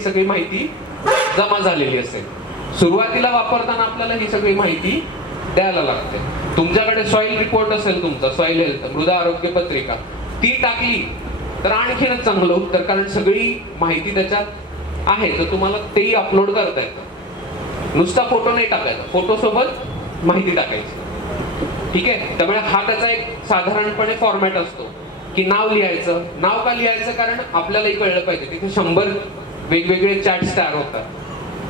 सगळी माहिती जमा झालेली असेल. सुरुवातीला वापरताना आपल्याला ही सगळी माहिती द्यायला लागते. तुमच्याकडे सॉइल रिपोर्ट असेल, तुमचा सॉइल हेल्थ मृदा आरोग्य पत्रिका, ती टाकली तर आणखीनच चांगलं उत्तर, कारण सगळी माहिती त्याच्यात आहे. तर तुम्हाला तेही अपलोड करता येतं. नुसता फोटो नाही टाकायचा, फोटो सोबत माहिती टाकायची. ठीक आहे. त्यामुळे हा त्याचा एक साधारणपणे फॉर्मॅट असतो की नाव लिहायचं. नाव का लिहायचं? कारण आपल्यालाही कळलं पाहिजे. तिथे 100 वेगवेगळे चॅट्स तयार होतात.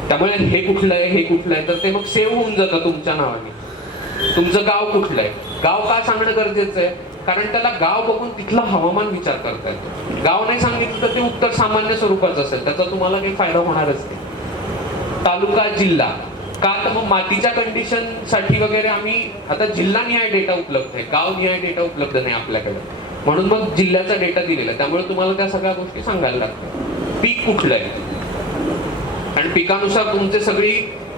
त्यामुळे हे कुठलं आहे, हे कुठलं आहे, तर ते मग सेव्ह होऊन जातं तुमच्या नावाने. तुमचं गाव कुठलं आहे, गाव का सांगणं गरजेचं आहे? कारण त्याला गाव बघून तिथलं हवामान विचार करता येतो. गाव नाही सांगितलं तर ते उत्तर सामान्य स्वरूपाचं असेल, त्याचा तुम्हाला काही फायदा होणारच नाही. तालुका, जिल्हा का? तर मग मातीच्या कंडिशन साठी वगैरे आम्ही आता जिल्हानिहाय डेटा उपलब्ध आहे, गावनिहाय डेटा उपलब्ध नाही आपल्याकडे. म्हणून मग जिल्ह्याचा डेटा दिलेला. त्यामुळे तुम्हाला त्या सगळ्या गोष्टी सांगायला लागतात. पीक कुठलं आहे, आणि पिकानुसार तुमचे सगळी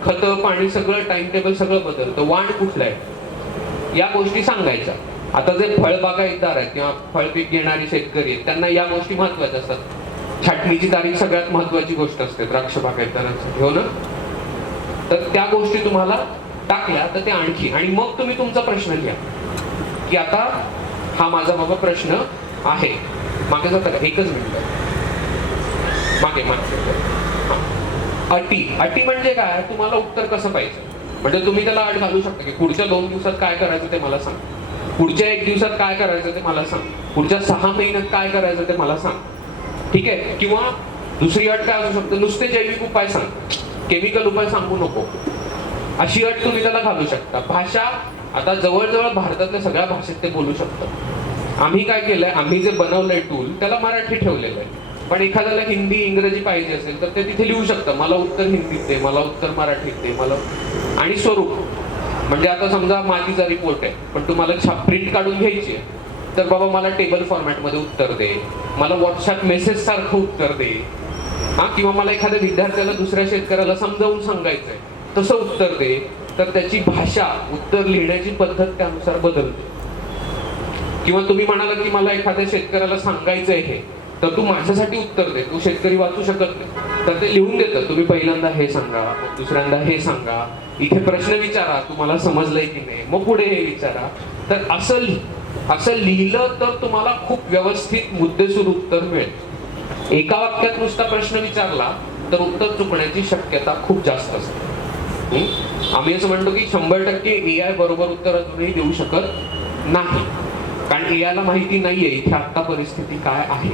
खतं, पाणी, सगळं टाइम टेबल सगळं बदलतं. वाण कुठलं आहे, या गोष्टी सांगायच्या. आता जे फळबागायतदार आहेत किंवा फळपीक घेणारे शेतकरी आहेत, त्यांना या गोष्टी महत्वाच्या असतात. छाटणीची तारीख सगळ्यात महत्वाची गोष्ट असते द्राक्ष बागायतदारांसाठी, हो ना? तर त्या गोष्टी तुम्हाला टाकल्या तर ते आणखी. आणि मग तुम्ही तुमचा प्रश्न लिहा की आता हा माझा बाबा प्रश्न आहे. मागे जाता का? एकच मिनिट मागे. अटी म्हणजे काय? तुम्हाला उत्तर कसं पाहिजे. म्हणजे तुम्ही त्याला अट घालू शकता की पुढच्या 2 दिवसात काय करायचं ते मला सांग, पुढच्या 1 दिवसात काय करायचं ते मला सांग, पुढच्या 6 महिन्यात काय करायचं ते मला सांग. ठीक आहे. किंवा दुसरी अट काय असू शकते, नुसते जैविक उपाय सांग, केमिकल उपाय सांगू नको, अशी अट तुम्ही त्याला घालू शकता. भाषा, आता जवळजवळ भारतातल्या सगळ्या भाषेत ते बोलू शकतात. आम्ही काय केलंय, आम्ही जे बनवलंय टूल त्याला मराठी ठेवलेलं आहे. पण एखाद्याला हिंदी, इंग्रजी पाहिजे असेल तर ते तिथे लिहू शकतं, मला उत्तर हिंदीत दे, मला उत्तर मराठीत दे, मला. आणि स्वरूप म्हणजे आता समजा मातीचा रिपोर्ट आहे, पण तुम्हाला प्रिंट काढून घ्यायची आहे, तर बाबा मला टेबल फॉर्मॅटमध्ये उत्तर दे, मला व्हॉट्सअप मेसेज सारखं उत्तर दे, हा, किंवा मला एखाद्या विद्यार्थ्याला दुसऱ्या शेतकऱ्याला समजावून सांगायचंय तसं उत्तर दे. तर त्याची भाषा, उत्तर लिहिण्याची पद्धत त्यानुसार बदलते. किंवा तुम्ही म्हणाला की मला एखाद्या शेतकऱ्याला सांगायचंय हे, तर तू माझ्यासाठी उत्तर दे, तू शेतकरी वाचू शकत नाही, तर ते लिहून देतं. तुम्ही पहिल्यांदा हे सांगा, दुसऱ्यांदा हे सांगा, इथे प्रश्न विचारा, तुम्हाला समजलंय की नाही, मग पुढे हे विचारा. तर असं लिहिलं तर तुम्हाला खूप व्यवस्थित मुद्देसूद उत्तर मिळेल. एका वाक्यात नुसता प्रश्न विचारला तर उत्तर चुकण्याची शक्यता खूप जास्त असते. आम्ही असं म्हणतो की 100% AI बरोबर उत्तर अजूनही देऊ शकत नाही, कारण AI ला माहिती नाहीये इथे आता परिस्थिती काय आहे.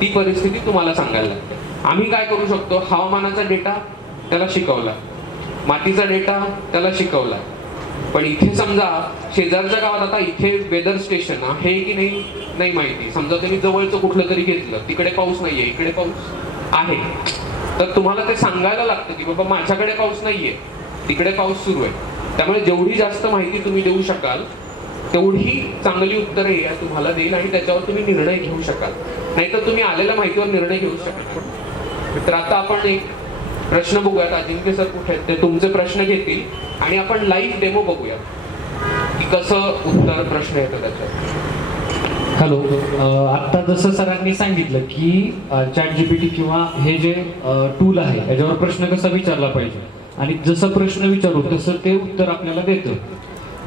ती परिस्थिती तुम्हाला सांगायला लागते. आम्ही काय करू शकतो, हवामानाचा डेटा त्याला शिकवला, मातीचा डेटा त्याला शिकवला, पण इथे समजा शेजारच्या गावात आता इथे वेदर स्टेशन आहे की नाही माहिती. समजा तुम्ही जवळचं कुठलं तरी घेतलं, तिकडे पाऊस नाहीये, इकडे पाऊस आहे, तर तुम्हाला ते सांगायला लागतं की बाबा माझ्याकडे पाऊस नाहीये, तिकडे पाऊस सुरू आहे. त्यामुळे जेवढी जास्त माहिती तुम्ही देऊ शकाल तेवढी चांगली उत्तरे AI तुम्हाला देईल आणि त्याच्यावर तुम्ही निर्णय घेऊ शकाल. नाहीतर तुम्ही आलेल्या माहितीवर निर्णय घेऊ शकाल. तर आता आपण एक प्रश्न बघूयात. अजिंक्य सर कुठे आहेत, ते तुमचे प्रश्न घेतील आणि आपण लाईव्ह डेमो बघूया की कसं उत्तर प्रश्न येतं त्याच्यात. हॅलो, आता जसं सरांनी सांगितलं की ChatGPT किंवा हे जे टूल आहे याच्यावर प्रश्न कसा विचारला पाहिजे आणि जसं प्रश्न विचारू तसं ते उत्तर आपल्याला देतं.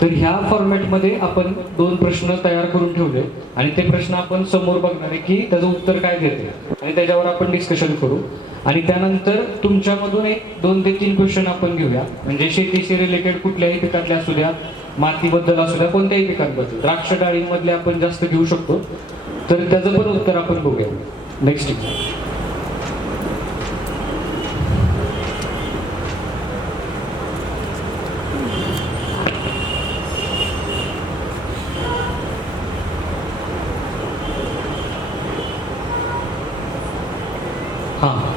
तर ह्या फॉर्मॅटमध्ये आपण 2 प्रश्न तयार करून ठेवले आणि ते प्रश्न आपण समोर बघणार आहे की त्याचं उत्तर काय देते आणि त्याच्यावर आपण डिस्कशन करू. आणि त्यानंतर तुमच्यामधून एक 2 ते 3 क्वेश्चन आपण घेऊया, म्हणजे शेतीशी रिलेटेड कुठल्याही पिकातले असू द्या, मातीबद्दल असू द्या, कोणत्याही पिकांबद्दल. द्राक्ष डाळींमधले आपण जास्त घेऊ शकतो, तर त्याचं पण उत्तर आपण बघूया. नेक्स्ट.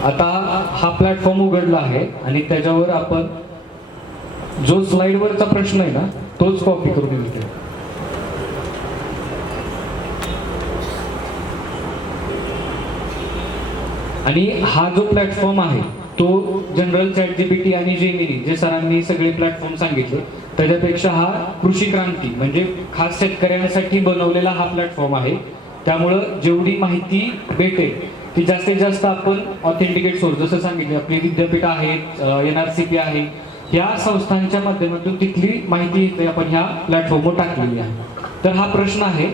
आता हा प्लॅटफॉर्म उघडला आहे आणि त्याच्यावर आपण जो स्लाइडवरचा प्रश्न आहे ना तोच कॉपी करून घेतो. आणि हा जो प्लॅटफॉर्म आहे तो जनरल ChatGPT आणि जेमिनी जे सरांनी सगळे प्लॅटफॉर्म सांगितले त्याच्यापेक्षा हा कृषी क्रांती म्हणजे खास शेतकऱ्यांसाठी बनवलेला हा प्लॅटफॉर्म आहे. त्यामुळं जेवढी माहिती भेटेल की जास्तीत जास्त आपण ऑथेंटिकेट सोर्स, जसं सांगितलं आपली विद्यापीठ आहेत, NRCP आहे, ह्या संस्थांच्या माध्यमातून तिथली माहिती इथे आपण ह्या प्लॅटफॉर्मवर टाकलेली आहे. तर हा प्रश्न आहे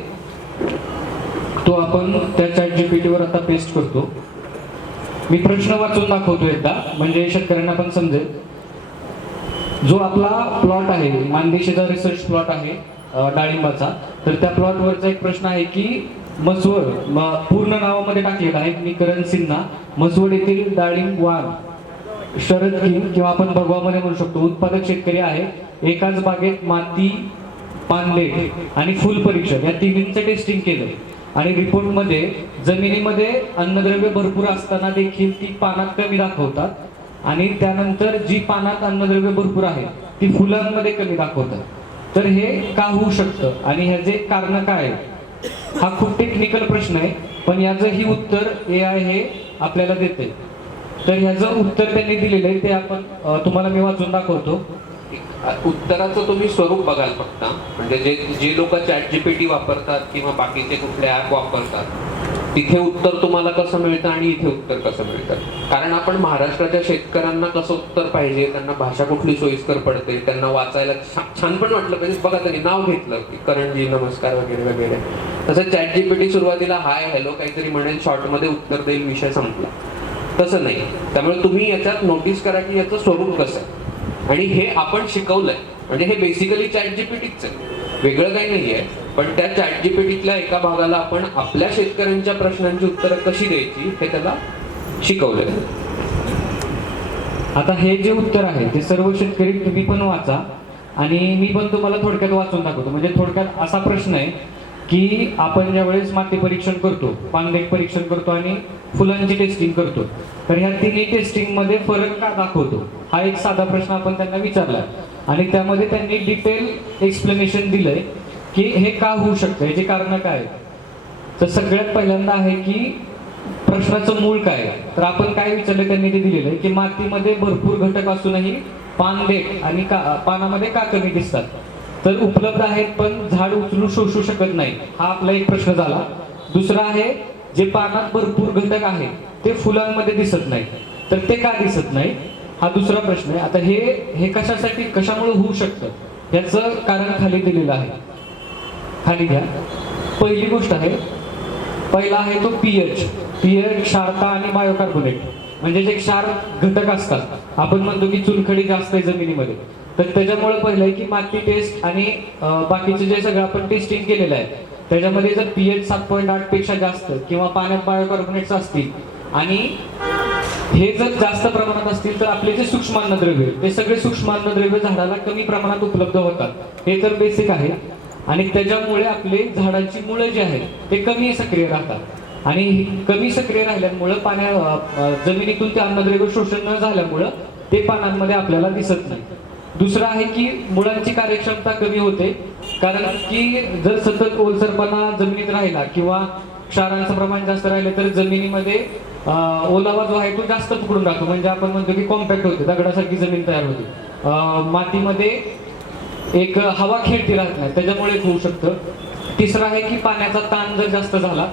तो आपण त्या ChatGPT वर आता पेस्ट करतो. मी प्रश्न वाचून दाखवतो एकदा, म्हणजे शेतकऱ्यांना पण समजेल. जो आपला प्लॉट आहे, मानदेशीचा रिसर्च प्लॉट आहे डाळिंबाचा, तर त्या प्लॉटवरचा एक प्रश्न आहे की मसवड, पूर्ण नावामध्ये टाकलेलं आहे मी करण सिन्हा, मसवड येथील डाळिंब वाण शरद किंग किंवा आपण भगवामध्ये म्हणू शकतो उत्पादक शेतकरी आहे. एकाच बागेत माती, पानलेट आणि फुल परीक्षण या तिन्हींचं टेस्टिंग केलं आणि रिपोर्टमध्ये जमिनीमध्ये अन्नद्रव्य भरपूर असताना देखील ती पानात कमी दाखवतात आणि त्यानंतर जी पानात अन्नद्रव्य भरपूर आहे ती फुलांमध्ये कमी दाखवतात. तर हे का होऊ शकतं आणि ह्याचे कारण काय आहे? हा खूप टेक्निकल प्रश्न आहे, पण याचंही उत्तर AI हे आपल्याला देते. तर ह्याचं उत्तर त्यांनी दिलेलं आहे ते आपण तुम्हाला मी वाचून दाखवतो. उत्तराचं तुम्ही स्वरूप बघाल फक्त, म्हणजे जे लोक ChatGPT वापरतात किंवा बाकीचे कुठले ऍप वापरतात तिथे उत्तर तुम्हाला कसं मिळतं आणि इथे उत्तर कसं मिळतं. कारण आपण महाराष्ट्राच्या शेतकऱ्यांना कसं उत्तर पाहिजे, त्यांना भाषा कुठली सोयीस्कर पडते, त्यांना वाचायला छान पण वाटलं पाहिजे. बघा त्यांनी नाव घेतलं की करणजी नमस्कार वगैरे वगैरे, तसं ChatGPT सुरुवातीला हाय हॅलो काहीतरी म्हणेल, शॉर्टमध्ये उत्तर देईल, विषय संपला. तसं नाही. त्यामुळे तुम्ही याच्यात नोटीस करा की याचं स्वरूप कसं आहे आणि हे आपण शिकवलंय. म्हणजे हे बेसिकली ChatGPTच आहे, वेगळं काही नाही आहे. पण त्या ChatGPTतल्या एका भागाला आपण आपल्या शेतकऱ्यांच्या प्रश्नांची उत्तरं कशी द्यायची हे त्याला शिकवलंय. आता हे जे उत्तर आहे ते सर्व शेतकरी तुम्ही पण वाचा आणि मी पण तुम्हाला थोडक्यात वाचून दाखवतो. म्हणजे थोडक्यात असा प्रश्न आहे की आपण ज्यावेळेस माती परीक्षण करतो, पानलेट परीक्षण करतो आणि फुलांची टेस्टिंग करतो, तर ह्या तिन्ही टेस्टिंगमध्ये फरक का दाखवतो हा एक साधा प्रश्न आपण त्यांना विचारला आणि त्यामध्ये त्यांनी डिटेल एक्सप्लेनेशन दिलंय की हे का होऊ शकतं, याचे कारण काय. तर सगळ्यात पहिल्यांदा आहे की प्रश्नाचं मूळ काय. तर आपण काय विचारलं त्यांनी ते दिलेलं आहे की मातीमध्ये भरपूर घटक असूनही पानलेट आणि पानामध्ये का कमी दिसतात. तर उपलब्ध आहेत पण झाड उचलून शोषू शकत नाही, हा आपला एक प्रश्न झाला. दुसरा आहे जे पानात भरपूर घटक आहे ते फुलांमध्ये दिसत नाही, तर ते का दिसत नाही हा दुसरा प्रश्न आहे. आता हे कशासाठी कशामुळे होऊ शकतं याचं कारण खाली दिलेलं आहे, खाली घ्या. पहिली गोष्ट आहे, पहिला आहे तो पीएच, क्षारता आणि बायोकार्बोनेट. म्हणजे जे क्षार घटक असतात, आपण म्हणतो की चुनखडी जास्त आहे जमिनीमध्ये, तर त्याच्यामुळे पहिलं आहे की माती टेस्ट आणि बाकीचे जे सगळं आपण टेस्टिंग केलेलं आहे त्याच्यामध्ये जर pH 7.8 पेक्षा जास्त किंवा पाण्यात बायोकार्बोनेट्स असतील आणि हे जर जास्त प्रमाणात असतील तर आपले जे सूक्ष्म अन्नद्रव्य ते सगळे सूक्ष्म अन्नद्रव्य झाडाला कमी प्रमाणात उपलब्ध होतात. हे तर बेसिक आहे आणि त्याच्यामुळे आपले झाडांची मुळे जी आहेत ते कमी सक्रिय राहतात आणि कमी सक्रिय राहिल्यामुळे जमिनीतून ते अन्नद्रव्य शोषण न झाल्यामुळं ते पानांमध्ये आपल्याला दिसत नाही. दुसरं आहे की मुळांची कार्यक्षमता कमी होते, कारण की जर सतत ओलसरपणा जमिनीत राहिला किंवा क्षारांचं प्रमाण जास्त राहिलं तर जमिनीमध्ये ओलावा जो आहे तो जास्त पकडून राहतो. म्हणजे आपण म्हणतो की कॉम्पॅक्ट होते, दगडासारखी जमीन तयार होते. मातीमध्ये एक हवा खेळती राहत नाही, त्याच्यामुळे एक होऊ शकतं. तिसरं आहे की पाण्याचा ताण जर जास्त झाला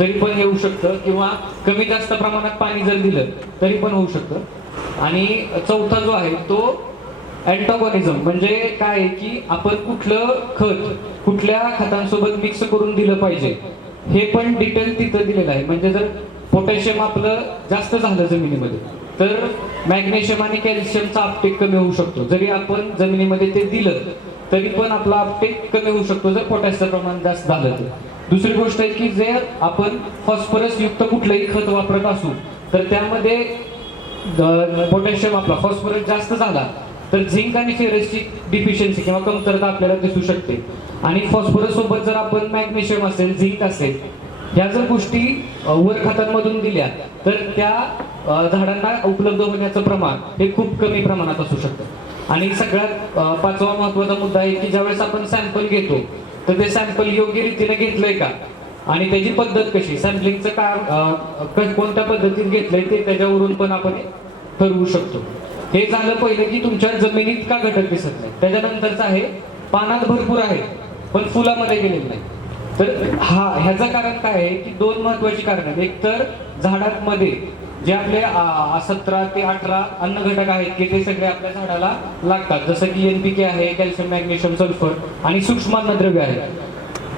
तरी पण हे होऊ शकतं किंवा कमी जास्त प्रमाणात पाणी जर दिलं तरी पण होऊ शकतं. आणि चौथा जो आहे तो अँटागॉनिझम, म्हणजे काय की आपण कुठलं खत कुठल्या खतांसोबत मिक्स करून दिलं पाहिजे हे पण डिटेल तिथं दिलेलं आहे. म्हणजे जर पोटॅशियम आपलं जास्त झालं जमिनीमध्ये तर मॅग्नेशियम आणि कॅल्शियमचा अपटेक कमी होऊ शकतो. जरी आपण जमिनीमध्ये ते दिलं तरी पण आपला अपटेक कमी होऊ शकतो जर पोटॅशचं प्रमाण जास्त झालं तर. दुसरी गोष्ट आहे की जर आपण फॉस्फरस युक्त कुठलंही खत वापरत असू तर त्यामध्ये पोटॅशियम आपला फॉस्फरस जास्त झाला तर झिंक आणि फेरसची डिफिशियन्सी किंवा कमतरता आपल्याला दिसू शकते. आणि फॉस्फरस सोबत जर आपण मॅग्नेशियम असेल, झिंक असेल, ह्या जर गोष्टी वर खतांमधून दिल्या तर त्या झाडांना उपलब्ध होण्याचं प्रमाण हे खूप कमी प्रमाणात असू शकतं. आणि सगळ्यात पाचवा महत्त्वाचा मुद्दा आहे की ज्यावेळेस आपण सॅम्पल घेतो तर ते सॅम्पल योग्य रीतीने घेतलंय का आणि त्याची पद्धत कशी, सॅम्पलिंगचं का कोणत्या पद्धतीत घेतलंय ते त्याच्यावरून पण आपण ठरवू शकतो. हे झालं पहिलं की तुमच्या जमिनीत का घटक दिसत नाही. त्याच्यानंतरचं आहे पानात भरपूर आहे पण फुलामध्ये गेलेलं नाही. तर ह्याचं कारण काय आहे की दोन महत्वाची कारण आहेत. एक तर झाडांमध्ये जे आपले 17 ते 18 अन्न घटक आहेत की ते सगळे आपल्या झाडाला लागतात, जसं की NPK आहे, कॅल्शियम, मॅग्नेशियम, सल्फर आणि सूक्ष्म अन्नद्रव्य आहेत.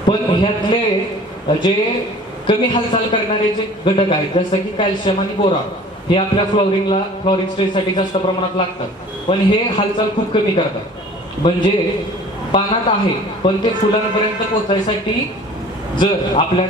पण ह्यातले जे कमी हालचाल करणारे जे घटक आहेत जसं की कॅल्शियम आणि बोरॉन हे आपल्या फ्लॉवरिंग स्टेजसाठी जास्त प्रमाणात लागतात, पण हे हालचाल खूप कमी करतात. म्हणजे पानात आहे पण ते फुलांपर्यंत पोहोचायसाठी जर आपल्या